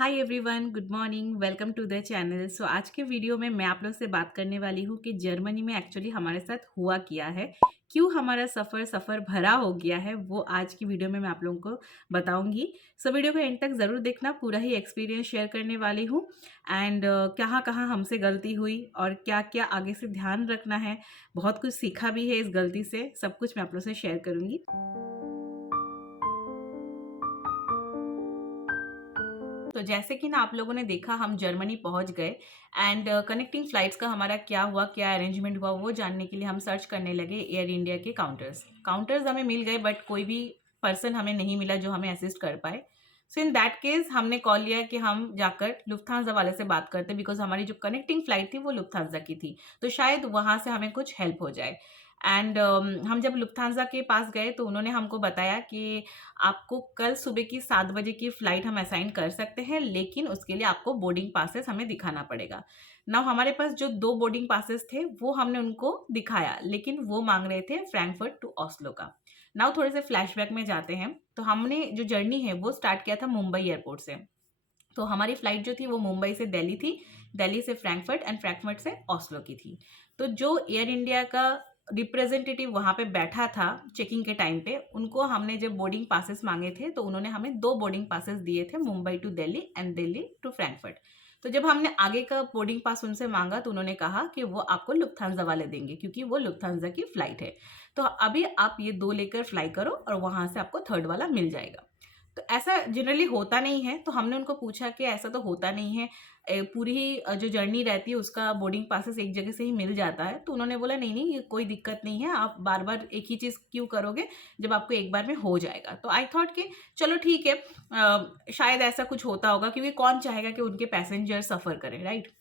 Hi everyone, good morning, welcome to the channel. So आज के video में मैं आप लोग से बात करने वाली हूँ कि जर्मनी में एक्चुअली हमारे साथ हुआ क्या है, क्यों हमारा सफ़र भरा हो गया है, वो आज की वीडियो में मैं आप लोगों को बताऊंगी। सो वीडियो को एंड तक ज़रूर देखना, पूरा ही एक्सपीरियंस शेयर करने वाली हूँ एंड कहाँ कहाँ हमसे गलती हुई और क्या क्या आगे से ध्यान रखना है। बहुत कुछ सीखा भी है इस गलती से, सब कुछ मैं आप लोग से शेयर करूँगी। तो जैसे कि ना आप लोगों ने देखा, हम जर्मनी पहुंच गए एंड कनेक्टिंग फ्लाइट्स का हमारा क्या हुआ, क्या अरेंजमेंट हुआ, वो जानने के लिए हम सर्च करने लगे एयर इंडिया के काउंटर्स हमें मिल गए, बट कोई भी पर्सन हमें नहीं मिला जो हमें असिस्ट कर पाए। सो इन दैट केस हमने कॉल लिया कि हम जाकर लुफ्थांसा वाले से बात करते, बिकॉज हमारी जो कनेक्टिंग फ्लाइट थी वो लुफ्थांसा की थी, तो शायद वहाँ से हमें कुछ हेल्प हो जाए। एंड हम जब लुफ्थांसा के पास गए तो उन्होंने हमको बताया कि आपको कल सुबह की 7 बजे की फ़्लाइट हम असाइन कर सकते हैं, लेकिन उसके लिए आपको बोर्डिंग पासेस हमें दिखाना पड़ेगा। नाउ हमारे पास जो 2 बोर्डिंग पासेस थे, वो हमने उनको दिखाया, लेकिन वो माँग रहे थे फ्रैंकफर्ट टू ऑस्लो का। नाउ थोड़े से फ्लैशबैक में जाते हैं, तो हमने जो जर्नी है वो स्टार्ट किया था मुंबई एयरपोर्ट से। तो हमारी फ़्लाइट जो थी वो मुंबई से दिल्ली थी, दिल्ली से फ्रैंकफर्ट एंड फ्रैंकफर्ट से ऑस्लो की थी। तो जो एयर इंडिया का रिप्रेजेंटेटिव वहाँ पे बैठा था चेकिंग के टाइम पे, उनको हमने जब बोर्डिंग पासेस मांगे थे तो उन्होंने हमें 2 बोर्डिंग पासेस दिए थे, Mumbai to Delhi and Delhi to Frankfurt. तो जब हमने आगे का बोर्डिंग पास उनसे मांगा तो उन्होंने कहा कि वो आपको लुफ्थांसा वाले देंगे, क्योंकि वो लुफ्थांसा की फ़्लाइट है। तो अभी आप ये 2 लेकर फ्लाई करो और वहाँ से आपको थर्ड वाला मिल जाएगा। तो ऐसा जनरली होता नहीं है, तो हमने उनको पूछा कि ऐसा तो होता नहीं है, पूरी ही जो जर्नी रहती है उसका बोर्डिंग पासेस एक जगह से ही मिल जाता है। तो उन्होंने बोला नहीं नहीं, ये कोई दिक्कत नहीं है, आप बार बार एक ही चीज़ क्यों करोगे जब आपको एक बार में हो जाएगा। तो आई थॉट कि चलो ठीक है, शायद ऐसा कुछ होता होगा, क्योंकि कौन चाहेगा कि उनके पैसेंजर सफ़र करें, राइट।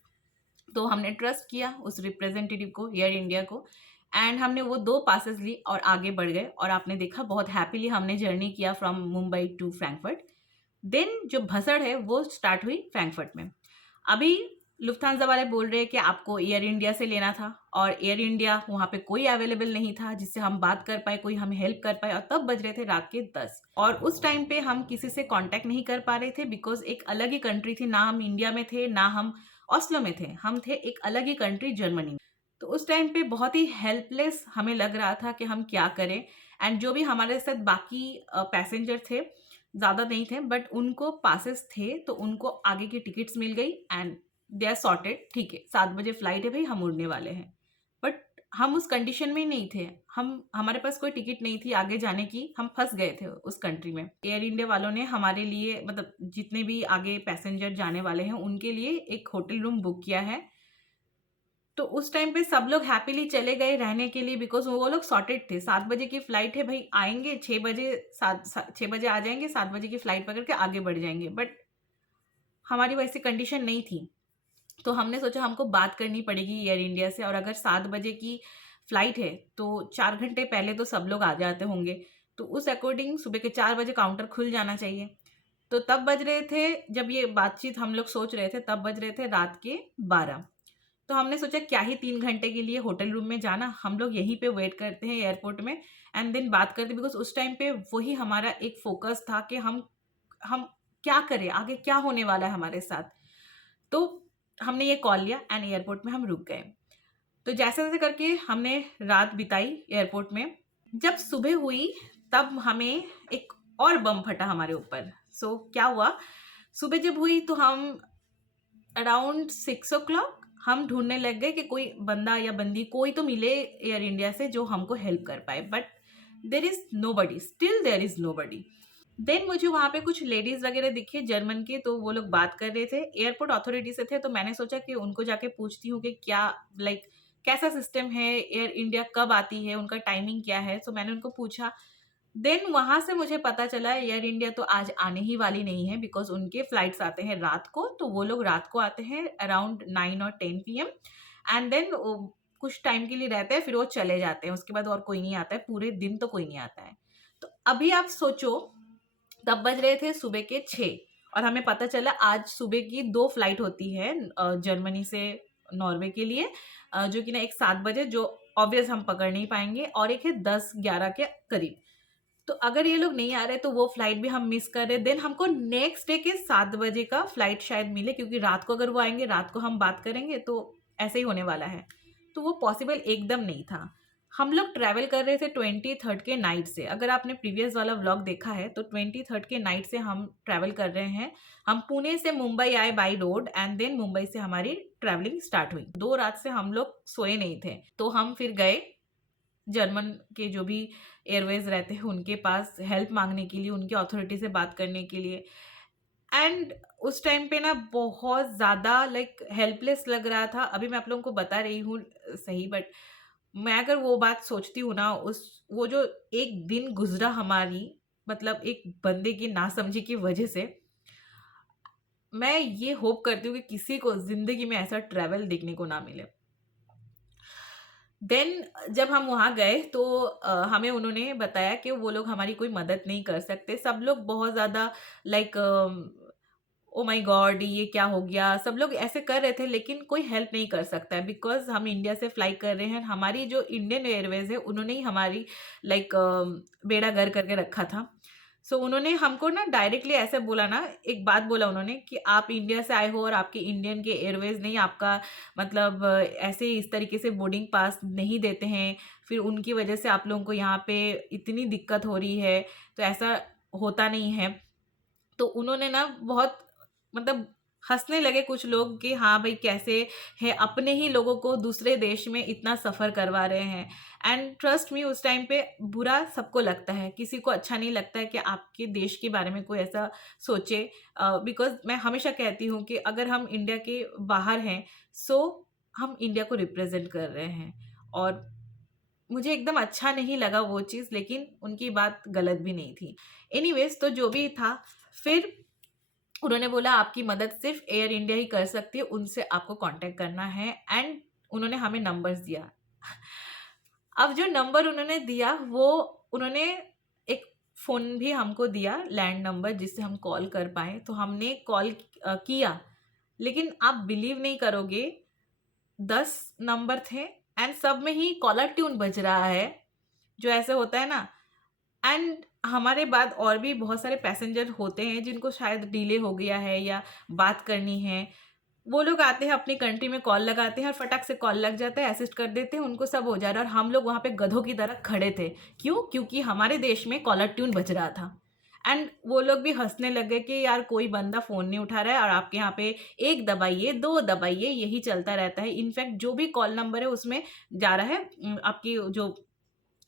तो हमने ट्रस्ट किया उस रिप्रेजेंटेटिव को, एयर इंडिया को, एंड हमने वो 2 पासेस ली और आगे बढ़ गए, और आपने देखा बहुत हैपीली हमने जर्नी किया from Mumbai to Frankfurt. Then जो भसड़ है वो स्टार्ट हुई फ्रैंकफर्ट में। अभी लुफ्थांसा वाले बोल रहे हैं कि आपको एयर इंडिया से लेना था, और एयर इंडिया वहाँ पे कोई अवेलेबल नहीं था जिससे हम बात कर पाए, कोई हमें हेल्प कर पाए, और तब बज रहे थे रात के 10, और उस टाइम पे हम किसी से कांटेक्ट नहीं कर पा रहे थे, बिकॉज एक अलग ही कंट्री थी, ना हम इंडिया में थे ना हम ऑस्लो में थे, हम थे एक अलग ही कंट्री जर्मनी में। तो उस टाइम पे बहुत ही हेल्पलेस हमें लग रहा था कि हम क्या करें। एंड जो भी हमारे साथ बाकी पैसेंजर थे, ज़्यादा नहीं थे, बट उनको पासेस थे, तो उनको आगे की टिकट्स मिल गई एंड दे आर सॉर्टेड। ठीक है, 7 बजे फ्लाइट है भाई, हम उड़ने वाले हैं। बट हम उस कंडीशन में ही नहीं थे, हमारे पास कोई टिकट नहीं थी आगे जाने की, हम फंस गए थे उस कंट्री में। एयर इंडिया वालों ने हमारे लिए, मतलब जितने भी आगे पैसेंजर जाने वाले हैं उनके लिए एक होटल रूम बुक किया है। तो उस टाइम पे सब लोग हैपीली चले गए रहने के लिए, बिकॉज़ वो लोग सॉर्टेड थे। 7 बजे की फ्लाइट है भाई, आएँगे 6 बजे, 6 बजे आ जाएँगे, 7 बजे की फ्लाइट पकड़ के आगे बढ़ जाएँगे। बट हमारी वैसी कंडीशन नहीं थी। तो हमने सोचा हमको बात करनी पड़ेगी एयर इंडिया से, और अगर 7 बजे की फ्लाइट है तो 4 घंटे पहले तो सब लोग आ जाते होंगे। तो उस अकॉर्डिंग सुबह के 4 बजे काउंटर खुल जाना चाहिए। तो तब बज रहे थे, जब ये बातचीत हम लोग सोच रहे थे, तब बज रहे थे रात के 12। तो हमने सोचा क्या ही 3 घंटे के लिए होटल रूम में जाना, हम लोग यहीं पे वेट करते हैं एयरपोर्ट में एंड देन बात करते हैं, बिकॉज़ उस टाइम पे वही हमारा एक फ़ोकस था कि हम क्या करें, आगे क्या होने वाला है हमारे साथ। तो हमने ये कॉल लिया एंड एयरपोर्ट में हम रुक गए। तो जैसे-तैसे करके हमने रात बिताई एयरपोर्ट में। जब सुबह हुई तब हमें एक और बम फटा हमारे ऊपर। सो क्या हुआ, सुबह जब हुई तो हम अराउंड 6 ओ क्लॉक हम ढूँढने लग गए कि कोई बंदा या बंदी कोई तो मिले एयर इंडिया से जो हमको हेल्प कर पाए, but there is nobody, still there is nobody. Then मुझे वहाँ पे कुछ लेडीज़ वगैरह दिखे जर्मन के, तो वो लोग बात कर रहे थे, एयरपोर्ट अथॉरिटी से थे, तो मैंने सोचा कि उनको जाके पूछती हूँ कि क्या, लाइक कैसा सिस्टम है, एयर इंडिया कब आती है, उनका टाइमिंग क्या है? सो मैंने उनको पूछा। देन वहाँ से मुझे पता चला एयर इंडिया तो आज आने ही वाली नहीं है, बिकॉज़ उनके फ्लाइट्स आते हैं रात को, तो वो लोग रात को आते हैं अराउंड 9 और 10 पीएम, एंड देन कुछ टाइम के लिए रहते हैं, फिर वो चले जाते हैं, उसके बाद और कोई नहीं आता है, पूरे दिन तो कोई नहीं आता है। तो अभी आप सोचो, तब बज रहे थे सुबह के 6, और हमें पता चला आज सुबह की 2 फ्लाइट होती है जर्मनी से नॉर्वे के लिए, जो कि ना एक 7 बजे जो ऑब्वियस हम पकड़ नहीं पाएँगे, और एक है 10-11 के करीब। तो अगर ये लोग नहीं आ रहे तो वो फ्लाइट भी हम मिस कर रहे, देन हमको नेक्स्ट डे के 7 बजे का फ्लाइट शायद मिले, क्योंकि रात को अगर वो आएंगे, रात को हम बात करेंगे तो ऐसे ही होने वाला है। तो वो पॉसिबल एकदम नहीं था। हम लोग ट्रैवल कर रहे थे 23rd के नाइट से। अगर आपने प्रीवियस वाला व्लॉग देखा है तो 23rd के नाइट से हम ट्रैवल कर रहे हैं। हम पुणे से मुंबई आए by road and then Mumbai से हमारी ट्रैवलिंग स्टार्ट हुई। 2 रात से हम लोग सोए नहीं थे। तो हम फिर गए जर्मन के जो भी एयरवेज रहते हैं उनके पास हेल्प मांगने के लिए, उनकी अथॉरिटी से बात करने के लिए। एंड उस टाइम पे ना बहुत ज़्यादा लाइक हेल्पलेस लग रहा था। अभी मैं आप लोगों को बता रही हूँ सही, बट मैं अगर वो बात सोचती हूँ ना, वो जो एक दिन गुजरा हमारी, मतलब एक बंदे की नासमझी की वजह से, मैं ये होप करती हूँ कि किसी को ज़िंदगी में ऐसा ट्रैवल देखने को ना मिले। देन जब हम वहाँ गए तो हमें उन्होंने बताया कि वो लोग हमारी कोई मदद नहीं कर सकते। सब लोग बहुत ज़्यादा लाइक ओ माय गॉड ये क्या हो गया, सब लोग ऐसे कर रहे थे, लेकिन कोई हेल्प नहीं कर सकता है बिकॉज हम इंडिया से फ्लाई कर रहे हैं। हमारी जो इंडियन एयरवेज है उन्होंने ही हमारी लाइक बेड़ा गर्क करके रखा था। सो उन्होंने हमको ना डायरेक्टली ऐसे बोला ना, एक बात बोला उन्होंने कि आप इंडिया से आए हो और आपके इंडियन के एयरवेज नहीं आपका मतलब ऐसे इस तरीके से बोर्डिंग पास नहीं देते हैं, फिर उनकी वजह से आप लोगों को यहाँ पे इतनी दिक्कत हो रही है, तो ऐसा होता नहीं है। तो उन्होंने ना बहुत मतलब हंसने लगे कुछ लोग कि हाँ भाई कैसे है, अपने ही लोगों को दूसरे देश में इतना सफ़र करवा रहे हैं। एंड ट्रस्ट मी, उस टाइम पे बुरा सबको लगता है, किसी को अच्छा नहीं लगता है कि आपके देश के बारे में कोई ऐसा सोचे। बिकॉज मैं हमेशा कहती हूँ कि अगर हम इंडिया के बाहर हैं सो हम इंडिया को रिप्रेजेंट कर रहे हैं। और मुझे एकदम अच्छा नहीं लगा वो चीज़, लेकिन उनकी बात गलत भी नहीं थी। एनीवेज तो जो भी था, फिर उन्होंने बोला आपकी मदद सिर्फ एयर इंडिया ही कर सकती है, उनसे आपको कांटेक्ट करना है। एंड उन्होंने हमें नंबर्स दिया। अब जो नंबर उन्होंने दिया वो उन्होंने एक फ़ोन भी हमको दिया, लैंड नंबर, जिससे हम कॉल कर पाए। तो हमने कॉल किया, लेकिन आप बिलीव नहीं करोगे 10 नंबर थे एंड सब में ही कॉलर ट्यून बज रहा है, जो ऐसे होता है ना। एंड हमारे बाद और भी बहुत सारे पैसेंजर होते हैं जिनको शायद डिले हो गया है या बात करनी है। वो लोग आते हैं अपनी कंट्री में, कॉल लगाते हैं और फटाक से कॉल लग जाता है, असिस्ट कर देते हैं, उनको सब हो जा रहा है। और हम लोग वहाँ पे गधों की तरह खड़े थे। क्यों? क्योंकि हमारे देश में कॉलर ट्यून बज रहा था। एंड वो लोग भी हंसने लग गए कि यार कोई बंदा फ़ोन नहीं उठा रहा है और आपके यहाँ पे 1 दबाइए, 2 दबाइए, यही चलता रहता है। इनफैक्ट जो भी कॉल नंबर है उसमें जा रहा है, आपकी जो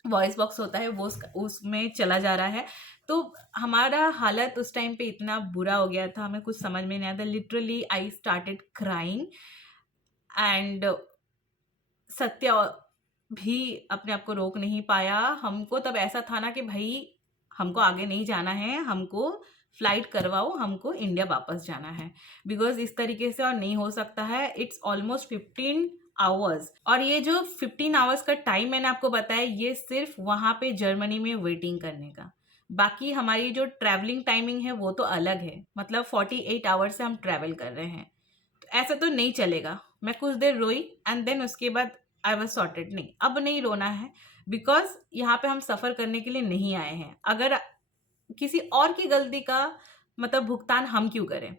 वॉइस बॉक्स होता है वो उसमें चला जा रहा है। तो हमारा हालत उस टाइम पे इतना बुरा हो गया था, हमें कुछ समझ में नहीं आया था। Literally I started crying. And सत्य भी अपने आप को रोक नहीं पाया। हमको तब ऐसा था ना कि भाई हमको आगे नहीं जाना है, हमको फ्लाइट करवाओ, हमको इंडिया वापस जाना है। बिकॉज इस तरीके से और नहीं हो सकता है। इट्स ऑलमोस्ट 15 आवर्स, और ये जो 15 आवर्स का टाइम मैंने आपको बताया ये सिर्फ वहाँ पे जर्मनी में वेटिंग करने का। बाकी हमारी जो ट्रैवलिंग टाइमिंग है वो तो अलग है, मतलब 48 आवर्स से हम ट्रैवल कर रहे हैं। तो ऐसा तो नहीं चलेगा। मैं कुछ देर रोई एंड देन उसके बाद आई वॉज सॉर्टेड। नहीं, अब नहीं रोना है, बिकॉज यहाँ पे हम सफ़र करने के लिए नहीं आए हैं। अगर किसी और की गलती का मतलब भुगतान हम क्यों करें।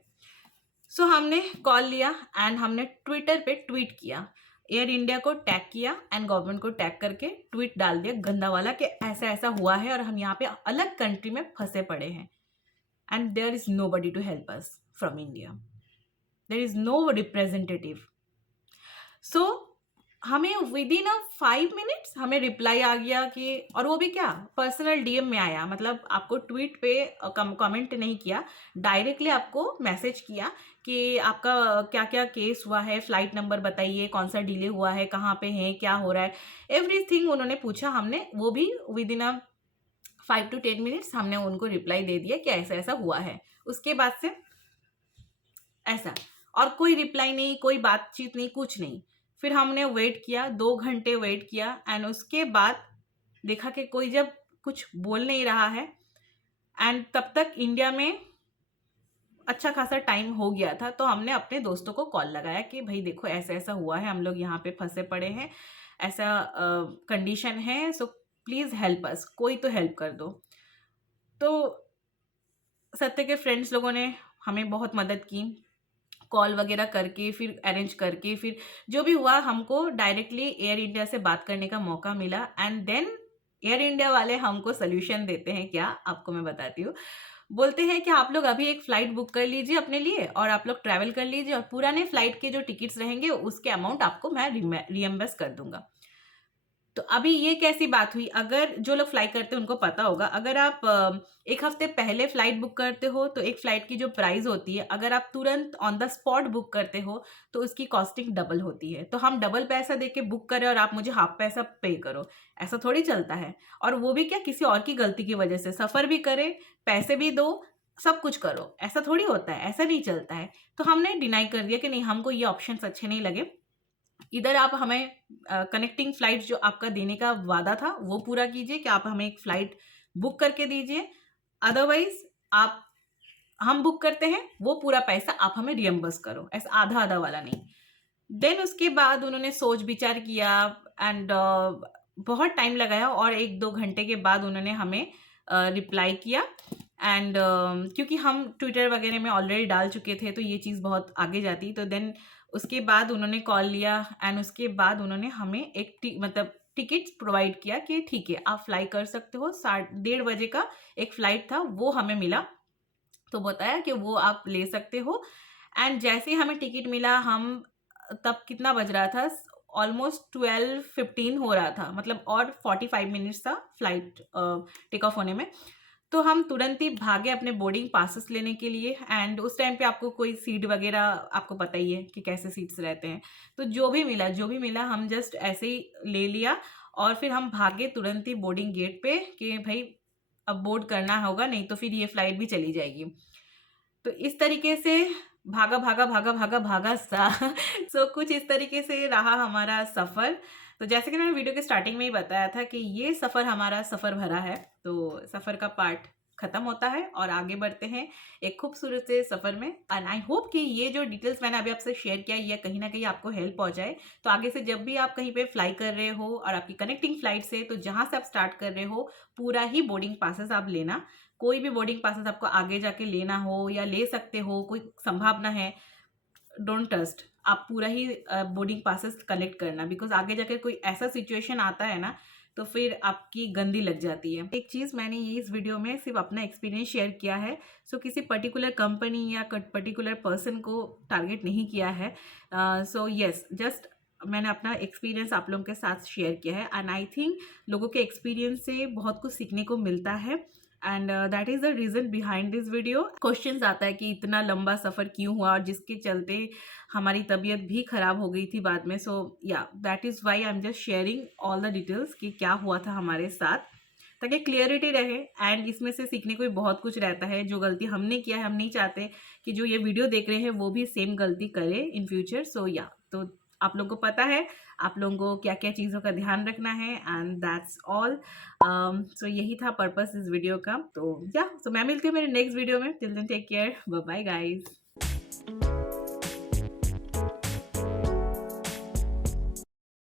सो हमने कॉल लिया एंड हमने ट्विटर पे ट्वीट किया, एयर इंडिया को टैग किया एंड गवर्नमेंट को टैग करके ट्वीट डाल दिया गंदा वाला कि ऐसा ऐसा हुआ है और हम यहाँ पे अलग कंट्री में फंसे पड़े हैं and there is nobody to help us from India, there is no representative. So हमें विद इन 5 मिनट्स हमें रिप्लाई आ गया कि, और वो भी क्या, पर्सनल डीएम में आया। मतलब आपको ट्वीट पे कमेंट नहीं किया, डायरेक्टली आपको मैसेज किया कि आपका क्या क्या केस हुआ है, फ्लाइट नंबर बताइए, कौन सा डिले हुआ है, कहाँ पे है, क्या हो रहा है, एवरीथिंग उन्होंने पूछा। हमने वो भी विद इन 5 to 10 मिनट्स हमने उनको रिप्लाई दे दिया कि ऐसा ऐसा हुआ है। उसके बाद से ऐसा और कोई रिप्लाई नहीं, कोई बातचीत नहीं, कुछ नहीं। फिर हमने वेट किया, 2 घंटे वेट किया एंड उसके बाद देखा कि कोई जब कुछ बोल नहीं रहा है एंड तब तक इंडिया में अच्छा खासा टाइम हो गया था, तो हमने अपने दोस्तों को कॉल लगाया कि भाई देखो ऐसा ऐसा हुआ है, हम लोग यहाँ पे फंसे पड़े हैं, ऐसा कंडीशन है, सो प्लीज़ हेल्प अस, कोई तो हेल्प कर दो। तो सत्य के फ्रेंड्स लोगों ने हमें बहुत मदद की, कॉल वगैरह करके, फिर अरेंज करके, फिर जो भी हुआ हमको डायरेक्टली एयर इंडिया से बात करने का मौका मिला। एंड देन एयर इंडिया वाले हमको सॉल्यूशन देते हैं क्या, आपको मैं बताती हूँ। बोलते हैं कि आप लोग अभी एक फ्लाइट बुक कर लीजिए अपने लिए और आप लोग ट्रैवल कर लीजिए, और पुराने फ्लाइट के जो टिकट्स रहेंगे उसके अमाउंट आपको मैं रियम्बर्स कर दूंगा। तो अभी ये कैसी बात हुई? अगर जो लोग फ्लाई करते हैं उनको पता होगा, अगर आप 1 हफ्ते पहले फ्लाइट बुक करते हो तो एक फ्लाइट की जो प्राइस होती है, अगर आप तुरंत ऑन द स्पॉट बुक करते हो तो उसकी कॉस्टिंग डबल होती है। तो हम डबल पैसा देके बुक करें और आप मुझे हाफ पैसा पे करो, ऐसा थोड़ी चलता है। और वो भी क्या, किसी और की गलती की वजह से। सफ़र भी करे, पैसे भी दो, सब कुछ करो, ऐसा थोड़ी होता है, ऐसा नहीं चलता है। तो हमने डिनाई कर दिया कि नहीं, हमको ये ऑप्शंस अच्छे नहीं लगे। इधर आप हमें कनेक्टिंग फ्लाइट जो आपका देने का वादा था वो पूरा कीजिए कि आप हमें एक फ्लाइट बुक करके दीजिए, अदरवाइज आप हम बुक करते हैं वो पूरा पैसा आप हमें रियम्बर्स करो, ऐसा आधा आधा वाला नहीं। देन उसके बाद उन्होंने सोच विचार किया एंड बहुत टाइम लगाया, और 1-2 घंटे के बाद उन्होंने हमें रिप्लाई किया। एंड क्योंकि हम ट्विटर वगैरह में ऑलरेडी डाल चुके थे तो ये चीज़ बहुत आगे जाती। तो देन उसके बाद उन्होंने कॉल लिया एंड उसके बाद उन्होंने हमें एक मतलब टिकट्स प्रोवाइड किया कि ठीक है आप फ्लाई कर सकते हो। 1:30 बजे का एक फ़्लाइट था वो हमें मिला, तो बताया कि वो आप ले सकते हो। एंड जैसे ही हमें टिकट मिला, हम तब कितना बज रहा था, ऑलमोस्ट 12:15 हो रहा था, मतलब और 45 मिनट्स था फ्लाइट टेक ऑफ होने में। तो हम तुरंत ही भागे अपने बोर्डिंग पासेस लेने के लिए। एंड उस टाइम पे आपको कोई सीट वगैरह, आपको पता ही है कि कैसे सीट्स रहते हैं। तो जो भी मिला हम जस्ट ऐसे ही ले लिया, और फिर हम भागे तुरंत ही बोर्डिंग गेट पे कि भाई अब बोर्ड करना होगा, नहीं तो फिर ये फ्लाइट भी चली जाएगी। तो इस तरीके से भागा भागा भागा भागा भागा सा सो कुछ इस तरीके से रहा हमारा सफ़र। तो जैसे कि मैंने वीडियो के स्टार्टिंग में ही बताया था कि ये सफ़र हमारा सफ़र भरा है। तो सफ़र का पार्ट ख़त्म होता है और आगे बढ़ते हैं एक खूबसूरत से सफ़र में। एंड आई होप कि ये जो डिटेल्स मैंने अभी आपसे शेयर किया ये कहीं ना कहीं आपको हेल्प पहुंचाए। तो आगे से जब भी आप कहीं पे फ्लाई कर रहे हो और आपकी कनेक्टिंग फ्लाइट से, तो जहाँ से आप स्टार्ट कर रहे हो पूरा ही बोर्डिंग पासेस आप लेना। कोई भी बोर्डिंग पासेस आपको आगे जाके लेना हो या ले सकते हो, कोई संभावना है, डोंट ट्रस्ट, आप पूरा ही बोर्डिंग पासेस कलेक्ट करना, बिकॉज आगे जाकर कोई ऐसा सिचुएशन आता है ना तो फिर आपकी गंदी लग जाती है। एक चीज़ मैंने ये इस वीडियो में सिर्फ अपना एक्सपीरियंस शेयर किया है, सो किसी पर्टिकुलर कंपनी या पर्टिकुलर पर्सन को टारगेट नहीं किया है। सो यस, जस्ट मैंने अपना एक्सपीरियंस आप लोगों के साथ शेयर किया है। एंड आई थिंक लोगों के एक्सपीरियंस से बहुत कुछ सीखने को मिलता है। And that is the reason behind this video. Questions आता है कि इतना लंबा सफ़र क्यों हुआ, और जिसके चलते हमारी तबीयत भी ख़राब हो गई थी बाद में। सो या that is why I am just sharing all the details कि क्या हुआ था हमारे साथ, ताकि क्लियरिटी रहे। एंड इसमें से सीखने को भी बहुत कुछ रहता है। जो गलती हमने किया है, हम नहीं चाहते कि जो ये वीडियो देख रहे हैं वो भी सेम गलती करे इन फ्यूचर। सो या, तो आप लोगों को पता है आप लोगों को क्या क्या चीज़ों का ध्यान रखना है। And that's all. सो यही था पर्पस इस वीडियो का। तो या, सो मैं मिलती हूँ मेरे नेक्स्ट वीडियो में। Till then take care, bye bye guys.